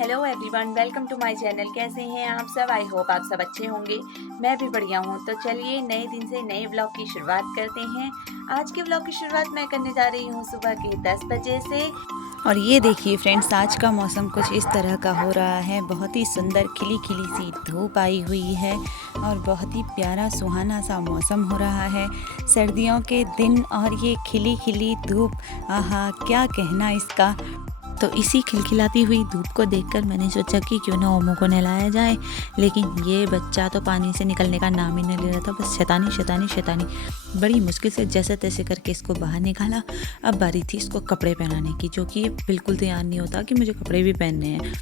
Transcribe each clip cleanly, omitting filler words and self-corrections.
Hello everyone, welcome to my channel. कैसे हैं आप सब? आई होप आप सब अच्छे होंगे। मैं भी बढ़िया हूँ। तो चलिए नए दिन से नए ब्लॉग की शुरुआत करते हैं। आज के ब्लॉग की शुरुआत मैं करने जा रही हूँ सुबह के 10 बजे से। और ये देखिए फ्रेंड्स, आज का मौसम कुछ इस तरह का हो रहा है। बहुत ही सुंदर खिली खिली सी धूप आई हुई है और बहुत ही प्यारा सुहाना सा मौसम हो रहा है। सर्दियों के दिन और ये खिली खिली धूप, आहा क्या कहना इसका। तो इसी खिलखिलाती हुई धूप को देखकर मैंने सोचा कि क्यों ना ओमो को नहलाया जाए, लेकिन ये बच्चा तो पानी से निकलने का नाम ही नहीं ले रहा था। बस शैतानी शैतानी शैतानी। बड़ी मुश्किल से जैसे तैसे करके इसको बाहर निकाला। अब बारी थी इसको कपड़े पहनाने की, जो कि ये बिल्कुल तैयार नहीं होता कि मुझे कपड़े भी पहनने हैं।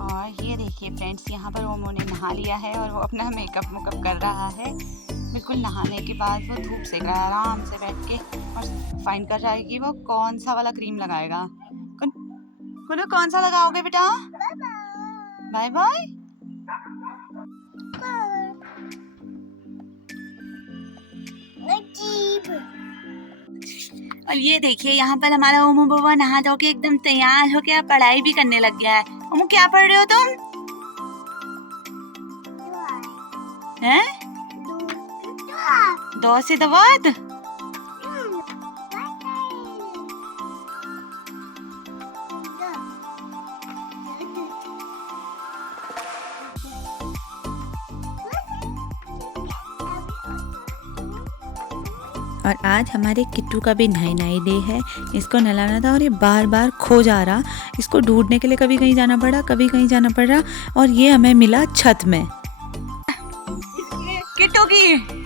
और ये देखिए फ्रेंड्स, यहाँ पर ओमो ने नहा लिया है और वो अपना मेकअप मुकअप कर रहा है। बिल्कुल नहाने के बाद वो धूप सेक रहा है आराम से बैठ के और फाइंड कर रहा है कि वो कौन सा वाला क्रीम लगाएगा। कुनु कौन सा लगाओगे बेटा? Bye bye. और ये देखिए यहाँ पर हमारा ओमो बाबा नहा धो के एकदम तैयार हो गया, पढ़ाई भी करने लग गया है। ओमो क्या पढ़ रहे हो तुम? हैं? दो से दवात? और आज हमारे किट्टू का भी नहाई डे है। इसको नहलाना था और ये बार बार खो जा रहा। इसको ढूंढने के लिए कभी कहीं जाना पड़ा, कभी कहीं जाना पड़ रहा, और ये हमें मिला छत में। किट्टू की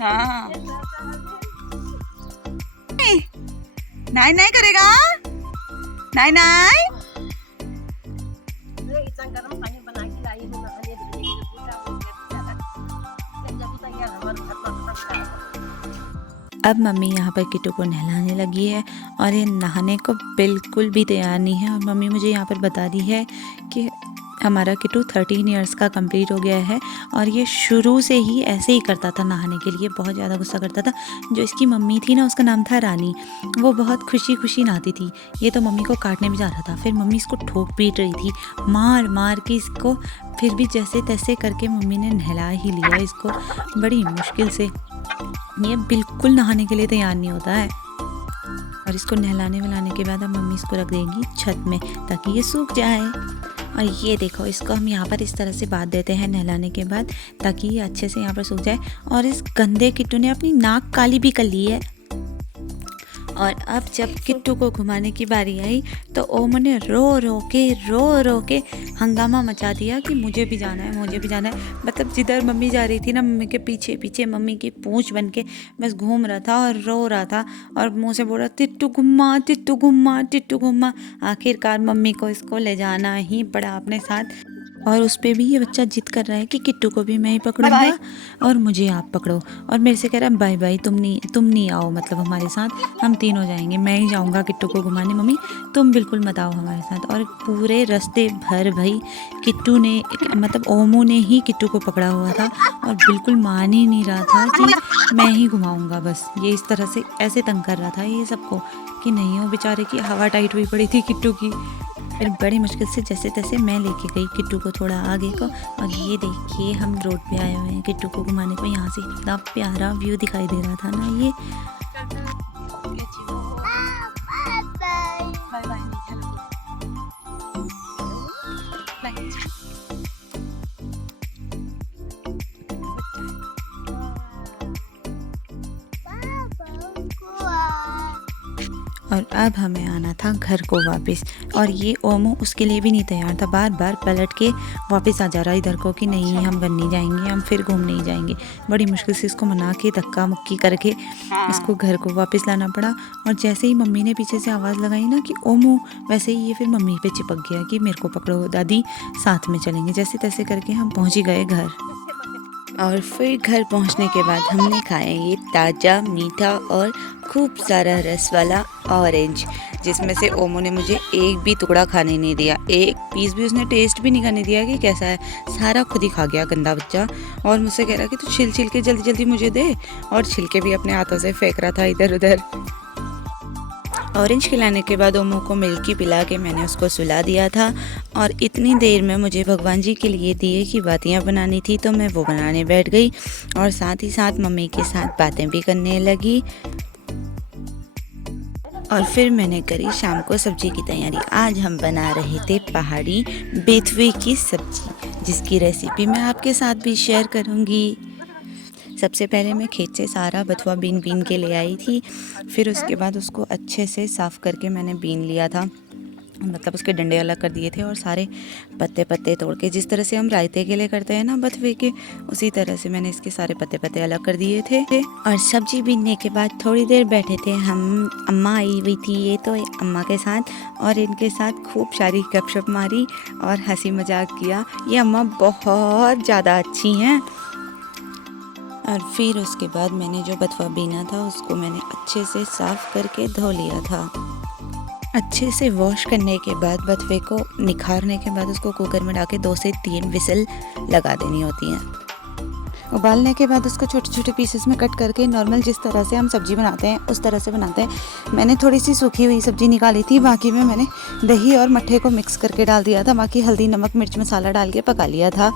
हाँ, नाई नाई करेगा, नाई नाई। अब मम्मी यहाँ पर किट्टू को नहलाने लगी है और ये नहाने को बिल्कुल भी तैयार नहीं है। और मम्मी मुझे यहाँ पर बता दी है कि हमारा किट्टू 13 इयर्स का कंप्लीट हो गया है और ये शुरू से ही ऐसे ही करता था। नहाने के लिए बहुत ज़्यादा गुस्सा करता था। जो इसकी मम्मी थी ना, उसका नाम था रानी, वो बहुत खुशी खुशी नहाती थी। ये तो मम्मी को काटने भी जा रहा था। फिर मम्मी इसको ठोक पीट रही थी, मार मार के इसको। फिर भी जैसे तैसे करके मम्मी ने नहला ही लिया इसको बड़ी मुश्किल से। ये बिल्कुल नहाने के लिए तैयार नहीं होता है। और इसको नहलाने वहलाने के बाद अब मम्मी इसको रख देंगी छत में ताकि ये सूख जाए। और ये देखो, इसको हम यहाँ पर इस तरह से बांध देते हैं नहलाने के बाद, ताकि ये अच्छे से यहाँ पर सूख जाए। और इस गंदे किट्टू ने अपनी नाक काली भी कर ली है। और अब जब किट्टू को घुमाने की बारी आई तो ओमो ने रो रो के हंगामा मचा दिया कि मुझे भी जाना है, मुझे भी जाना है। मतलब जिधर मम्मी जा रही थी ना, मम्मी के पीछे पीछे मम्मी की पूंछ बन के बस घूम रहा था और रो रहा था और मुंह से बोल रहा, टिट्टू घुम्मा टिट्टू घुम्मा टिट्टू घुम्मा। आखिरकार मम्मी को इसको ले जाना ही पड़ा अपने साथ। और उस पे भी ये बच्चा जिद कर रहा है कि किट्टू को भी मैं ही पकड़ूंगा और मुझे आप पकड़ो। और मेरे से कह रहा है बाय बाय, तुम नहीं आओ, मतलब हमारे साथ, हम तीनों जाएंगे, मैं ही जाऊंगा किट्टू को घुमाने, मम्मी तुम बिल्कुल मत आओ हमारे साथ। और पूरे रास्ते भर भाई किट्टू ने, मतलब ओमो ने ही किट्टू को पकड़ा हुआ था और बिल्कुल मान ही नहीं रहा था कि मैं ही घुमाऊंगा। बस ये इस तरह से ऐसे तंग कर रहा था ये सबको कि नहीं हो, बेचारे की हवा टाइट हुई पड़ी थी किट्टू की। फिर बड़ी मुश्किल से जैसे तैसे मैं लेके गई किट्टू को थोड़ा आगे को। और ये देखिए हम रोड पे आए हुए हैं किट्टू को घुमाने को। यहाँ से इतना प्यारा व्यू दिखाई दे रहा था ना ये। और अब हमें आना था घर को वापस। और ये ओमो उसके लिए भी नहीं तैयार था, बार बार पलट के वापस आ जा रहा इधर को कि नहीं हम घर नहीं जाएंगे, हम फिर घूमने ही जाएंगे। बड़ी मुश्किल से इसको मना के धक्का मुक्की करके इसको घर को वापस लाना पड़ा। और जैसे ही मम्मी ने पीछे से आवाज़ लगाई ना कि ओमो, वैसे ही ये फिर मम्मी पे चिपक गया कि मेरे को पकड़ो दादी, साथ में चलेंगे। जैसे तैसे करके हम पहुँच ही गए घर। और फिर घर पहुंचने के बाद हमने खाया ये ताज़ा मीठा और खूब सारा रस वाला ऑरेंज, जिसमें से ओमो ने मुझे एक भी टुकड़ा खाने नहीं दिया, एक पीस भी उसने टेस्ट भी नहीं करने दिया कि कैसा है। सारा खुद ही खा गया गंदा बच्चा। और मुझसे कह रहा कि तू छिल छिल के जल्दी जल्दी मुझे दे, और छिलके भी अपने हाथों से फेंक रहा था इधर उधर। ऑरेंज खिलाने के बाद ओमो को मिल्की पिला के मैंने उसको सुला दिया था और इतनी देर में मुझे भगवान जी के लिए दिए की बातियाँ बनानी थी तो मैं वो बनाने बैठ गई और साथ ही साथ मम्मी के साथ बातें भी करने लगी। और फिर मैंने करी शाम को सब्जी की तैयारी। आज हम बना रहे थे पहाड़ी बेथवे की सब्जी, जिसकी रेसिपी मैं आपके साथ भी शेयर करूँगी। सबसे पहले मैं खेत से सारा बथुआ बीन के ले आई थी। फिर उसके बाद उसको अच्छे से साफ़ करके मैंने बीन लिया था, मतलब उसके डंडे अलग कर दिए थे और सारे पत्ते तोड़ के, जिस तरह से हम रायते के लिए करते हैं ना बथुए के, उसी तरह से मैंने इसके सारे पत्ते अलग कर दिए थे। और सब्जी बीनने के बाद थोड़ी देर बैठे थे हम। अम्मा आई हुई थी ये तो अम्मा के साथ, और इनके साथ खूब सारी गपशप मारी और हंसी मजाक किया। ये अम्मा बहुत ज़्यादा अच्छी हैं। और फिर उसके बाद मैंने जो बथुआ बीना था उसको मैंने अच्छे से साफ़ करके धो लिया था। अच्छे से वॉश करने के बाद बथुए को निखारने के बाद उसको कुकर में डाल के 2 से 3 विसल लगा देनी होती हैं। उबालने के बाद उसको छोटे छोटे पीसेस में कट करके नॉर्मल जिस तरह से हम सब्ज़ी बनाते हैं उस तरह से बनाते हैं। मैंने थोड़ी सी सूखी हुई सब्ज़ी निकाली थी, बाकी में मैंने दही और मट्ठे को मिक्स करके डाल दिया था, बाकी हल्दी नमक मिर्च मसाला डाल के पका लिया था।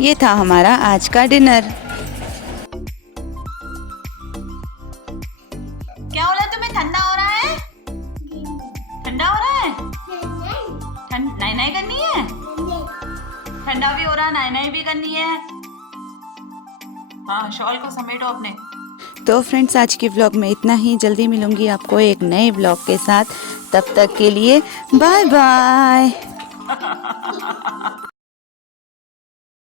ये था हमारा आज का डिनर। क्या हो रहा है तुम्हें? ठंडा हो रहा है? ठंडा हो रहा है? नाई नाई करनी है? ठंडा भी हो रहा है, नाई नाई भी करनी है। हाँ, शॉल को समेटो अपने। तो फ्रेंड्स, आज के व्लॉग में इतना ही। जल्दी मिलूंगी आपको एक नए व्लॉग के साथ, तब तक के लिए बाय बाय।